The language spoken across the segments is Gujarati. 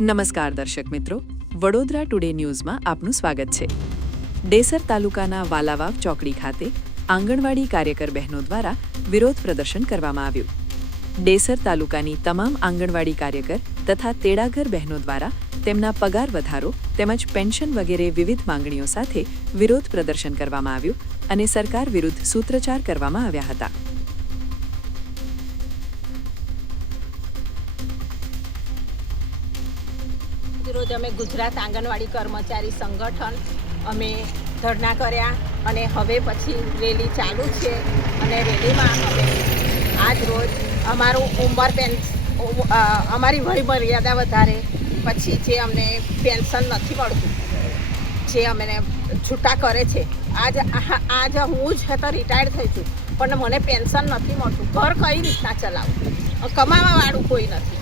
નમસ્કાર દર્શક મિત્રો, વડોદરા ટુડે ન્યૂઝમાં આપનું સ્વાગત છે। ડેસર તાલુકાના વાલાવાવ ચોકડી ખાતે આંગણવાડી કાર્યકર બહેનો દ્વારા વિરોધ પ્રદર્શન કરવામાં આવ્યું। ડેસર તાલુકાની તમામ આંગણવાડી કાર્યકર તથા તેડાગર બહેનો દ્વારા તેમના પગાર વધારો તેમજ પેન્શન વગેરે વિવિધ માંગણીઓ સાથે વિરોધ પ્રદર્શન કરવામાં આવ્યું અને સરકાર વિરુદ્ધ સૂત્રોચ્ચાર કરવામાં આવ્યા હતા। રોજ અમે ગુજરાત આંગણવાડી કર્મચારી સંગઠન અમે ધરણા કર્યા અને હવે પછી રેલી ચાલુ છે અને રેલીમાં અમે આજ રોજ અમારી વય મર્યાદા વધારે પછી જે અમને પેન્શન નથી મળતું, જે અમને છૂટા કરે છે। આજ હું જ તો રિટાયર્ડ થઈ છું પણ મને પેન્શન નથી મળતું। ઘર કઈ રીતના ચલાવું? કમાવાવાળું કોઈ નથી।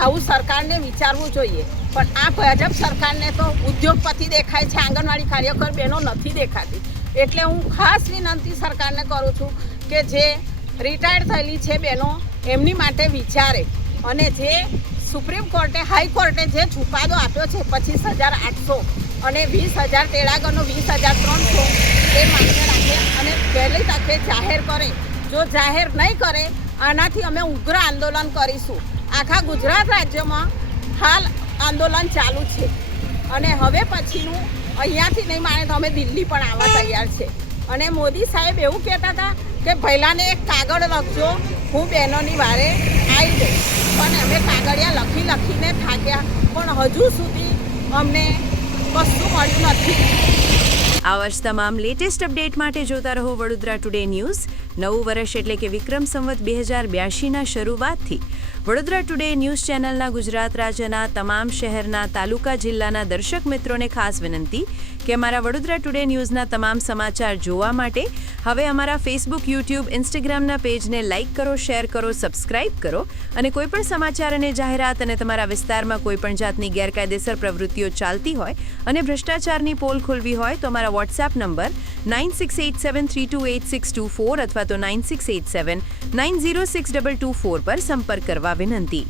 આવું સરકારને વિચારવું જોઈએ, પણ આ ભાજપ સરકારને તો ઉદ્યોગપતિ દેખાય છે, આંગણવાડી કાર્યકર બહેનો નથી દેખાતી। એટલે હું ખાસ વિનંતી સરકારને કરું છું કે જે રિટાયર્ડ થયેલી છે બહેનો એમની માટે વિચારે અને જે સુપ્રીમ કોર્ટે હાઈકોર્ટે જે ચુકાદો આપ્યો છે 25,800 અને 20,000 તેડાગરનો 20,300 એ માન્ય રાખે અને વહેલી તકે જાહેર કરે। જો જાહેર નહીં કરે આનાથી અમે ઉગ્ર આંદોલન કરીશું। આખા ગુજરાત રાજ્યમાં હાલ આંદોલન ચાલુ છે અને હવે પછીનું અહીંયાથી નહીં માને તો અમે દિલ્હી પણ આવવા તૈયાર છે। અને મોદી સાહેબ એવું કહેતા હતા કે પહેલાંને એક કાગળ લખજો, હું બહેનોની વારે આવી જઈશ, પણ અમે કાગળિયા લખીને થાક્યા પણ હજુ સુધી અમને કશું મળ્યું નથી। આવા જ તમામ લેટેસ્ટ અપડેટ માટે જોતા રહો વડોદરા ટુડે ન્યૂઝ। નવું વર્ષ એટલે કે વિક્રમ સંવત 2082ના શરૂઆતથી વડોદરા ટુડે ન્યૂઝ ચેનલના ગુજરાત રાજ્યના તમામ શહેરના તાલુકા જિલ્લાના દર્શક મિત્રોને ખાસ વિનંતી કે અમારા વડોદરા ટુડે ન્યૂઝના તમામ સમાચાર જોવા માટે હવે અમારા ફેસબુક, યુટ્યુબ, ઇન્સ્ટાગ્રામના પેજને લાઇક કરો, શેર કરો, સબસ્ક્રાઇબ કરો અને કોઈપણ સમાચાર અને જાહેરાત અને તમારા વિસ્તારમાં કોઈપણ જાતની ગેરકાયદેસર પ્રવૃત્તિઓ ચાલતી હોય અને ભ્રષ્ટાચારની પોલ ખોલવી હોય તો અમારા વોટ્સએપ નંબર 9687328624 અથવા તો 9687906224 પર સંપર્ક કરવા વિનંતી।